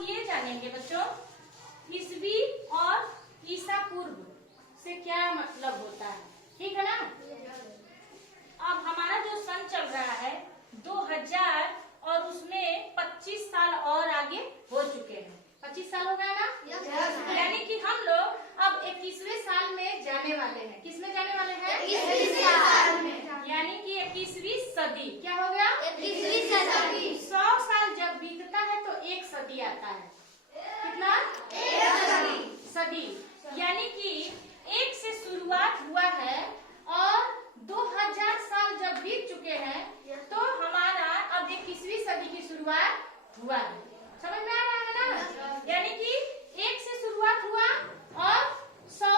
हम ये जानेंगे बच्चों, ईसवी और ईसा पूर्व से क्या मतलब होता है, ठीक है ना। अब हमारा जो सन चल रहा है 2000 और उसमें 25 साल और आगे हो चुके हैं। 25 साल हो गया ना, यानी कि हम लोग अब 21वें साल में जाने वाले हैं। किस में जाने वाले हैं? 21वीं साल में, यानी कि 21वीं सदी। क्या हो गया? 21वीं सदी। 100 साल जब बीतता है तो एक सदी आता है। कितना? एक सदी। यानी कि एक से शुरुआत हुआ है और 2000 साल जब बीत चुके हैं तो हमारा अब 21वीं सदी की शुरुआत हुआ है। समझ में आ रहा है ना? यानी कि एक से शुरुआत हुआ और 100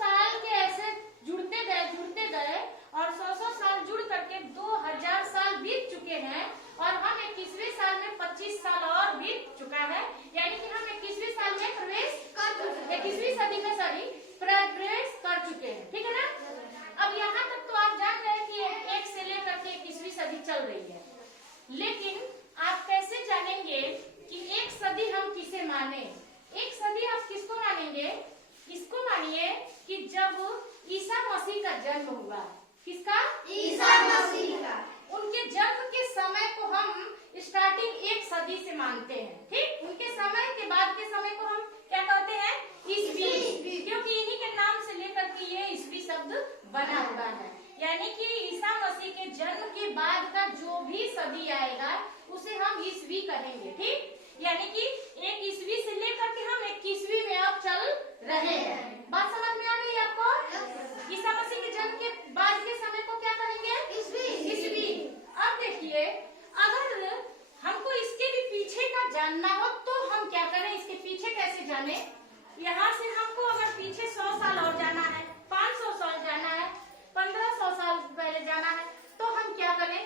साल के ऐसे जुड़ते गए और 100 साल जुड़ करके 2000 साल बीत चुके हैं और हम 21वें साल में 25 साल और बीत चुका है। यानी कि हम 21वीं साल में प्रवेश कर चुके हैं, 21वीं सदी में प्रवेश कर चुके हैं, ठीक है ना। अब यहाँ तक तो आप जान गए कि एक से लेकर के 21वीं सदी चल रही है, लेकिन आप कैसे जानेंगे कि एक सदी हम किसे माने? एक सदी आप किसको मानेंगे? इसको मानिए कि जब ईसा मसीह का जन्म हुआ। किसका? ईसा मसीह का। उनके जन्म के समय को हम स्टार्टिंग एक सदी से मानते हैं, ठीक। उनके समय के बाद के समय को हम क्या कहते हैं? ईसवी, क्योंकि इन्हीं के नाम से लेकर के ये ईसवी शब्द बना हुआ है। यानी कि ईसा मसीह के जन्म के बाद का जो भी सदी आएगा उसे हम ईसवी कहेंगे, ठीक। यानी कि एक ईसवी से लेकर के हम 21वीं में अब चल रहे हैं। बात समझ में आ गई आपको? ईसा मसीह के जन्म के बाद के समय को क्या कहेंगे? ईसवी। अब देखिए, अगर हमको इसके भी पीछे का जानना हो तो हम क्या करें? इसके पीछे कैसे जाने? यहाँ से हमको अगर पीछे 100 साल और जाना है, 500 साल जाना है, 1500 साल पहले जाना है, तो हम क्या करें?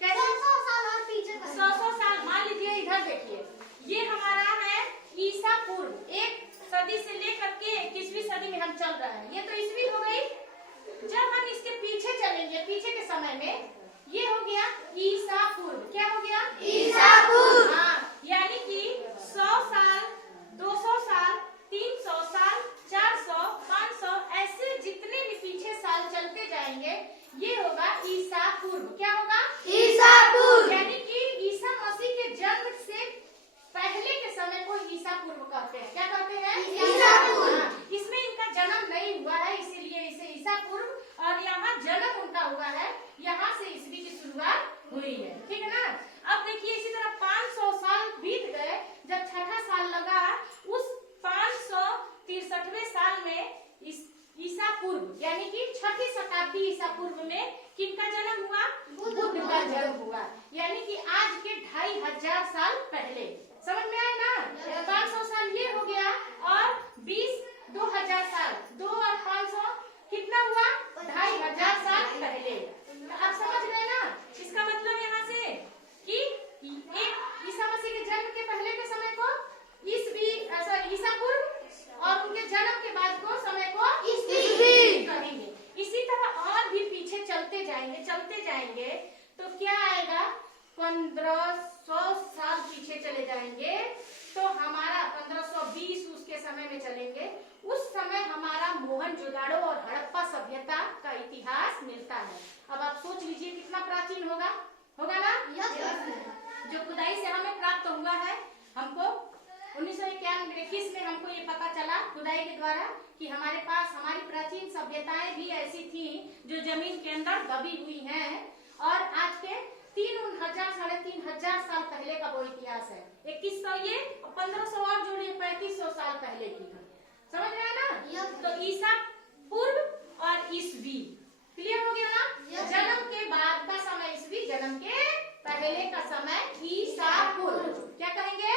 कैसे? 100 साल और पीछे 100 साल। मान लीजिए इधर देखिए, ये हमारा है ईसा पूर्व, एक सदी से लेकर के 21वीं सदी में हम चल रहे हैं। ये तो ईसवी हो गई। जब हम इसके पीछे चलेंगे, पीछे के समय में, ये हो गया ईसा पूर्व। क्या हो गया? ईसा पूर्व। हाँ, यानी कि 100 साल, 200 साल, 300 साल, 400, 500 ऐसे जितने भी पीछे साल चलते जाएंगे ये होगा ईसा पूर्व। क्या होगा? ईसा पूर्व। यानी कि ईसा मसीह के जन्म से पहले के समय को ईसा पूर्व कहते हैं। क्या कहते हैं? ईसा पूर्व। हाँ, इसमें इनका जन्म नहीं हुआ है इसीलिए इसे ईसा पूर्व, और यहाँ जन्म उनका हुआ है, यहाँ से ईसवी की शुरुआत हुई है, ठीक है ना। अब देखिए इसी तरह 500 साल बीत गए, जब छठा साल लगा उस 563वें साल में ईसा पूर्व यानी कि छठी शताब्दी ईसा पूर्व में किनका जन्म हुआ? बुद्ध का जन्म हुआ। यानी कि आज के 2500 साल पहले। समझ में आया ना? 500 साल ये हो गया और 2000 साल, 2 और 500 कितना हुआ? 2500 साल पहले। आप समझ गए ना? इसका मतलब यहाँ से कि एक ईसा मसीह के जन्म के पहले के समय को ईसा पूर्व और उनके जन्म के बाद को समय को ईसवी कहेंगे। इसी तरह और भी पीछे चलते जाएंगे तो क्या आएगा? 1500 साल पीछे चले जाएंगे तो हमारा 1520 उसके समय में चलेंगे, उस समय हमारा मोहनजोदाड़ो और हड़प्पा सभ्यता का इतिहास मिलता है। अब आप सोच लीजिए कितना प्राचीन होगा ना? जो खुदाई से हमें प्राप्त हुआ है, हमको 1921 में हमको ये पता चला खुदाई के द्वारा कि हमारे पास हमारी प्राचीन सभ्यताएं भी ऐसी थी जो जमीन के अंदर दबी हुई हैं, और आज के 3000 साढ़े 3000 साल पहले का वो इतिहास है। 2100 ये 1500 और जोड़िए 3500 साल पहले की है। समझ रहे हैं ना? तो ईसा पूर्व और ईसवी क्लियर हो गया ना? जन्म के बाद का समय ईसवी, जन्म के पहले का समय ईसा पूर्व। क्या कहेंगे?